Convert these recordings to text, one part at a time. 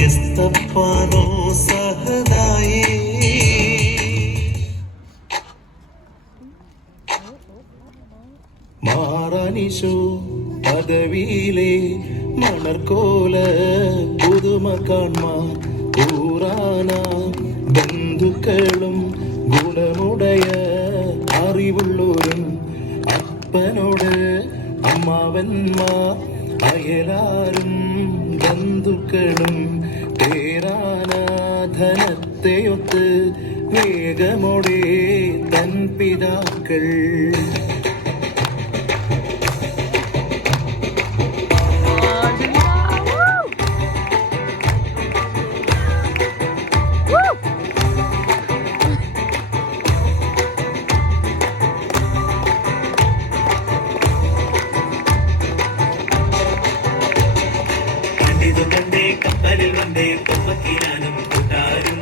എസ്തപ്പാനോ സഹദായേ മാറാനിശോ പദവിയിലെ മണർക്കോല പുതുമ കാൺമാൻ കൂറാന ബന്ധുക്കളും ഗുണമുടയ അറിവുള്ളോരും അപ്പനോട് അമ്മാവന്മാർ അയലാരും ബന്ധുക്കളും തേരാനാധനത്തെയൊത്ത് വേഗമോടെ തൻ പിതാക്കൾ കപ്പലിൽ വന്നേ പൊപ്പക്കിനാനും കൂട്ടാരും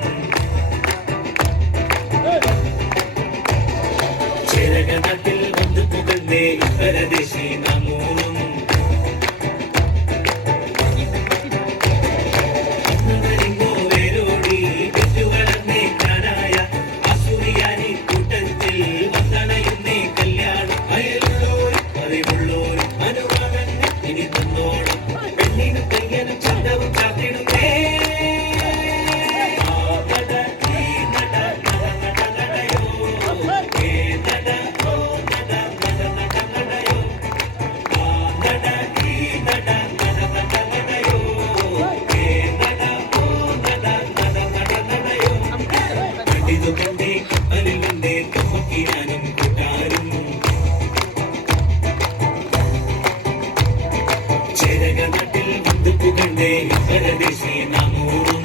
ചേരക നാട്ടിൽ വന്ന് പുകഴ്ന്നേ പരദേശി നാമൂന്നും വേരോടി പെറ്റുവളർന്നേ കാനായ അസുറിയാനി കൂട്ടത്തിൽ വന്നണയുന്നേ കല്യാണം അയലുള്ളോരും അറിവുള്ളോരും അനുവാദം ഇനി തന്നോളം പെണ്ണിനും കയ്യനും ചന്തവും ചാത്തിടുന്നേ ഇതുകൊണ്ടേ കപ്പലിൽ വന്നേ പൊക്കിനാനും കൂട്ടാരും ചേരക നാട്ടിൽ വന്ന് പുകഴ്ന്നേ പരദേശി നാമൂറും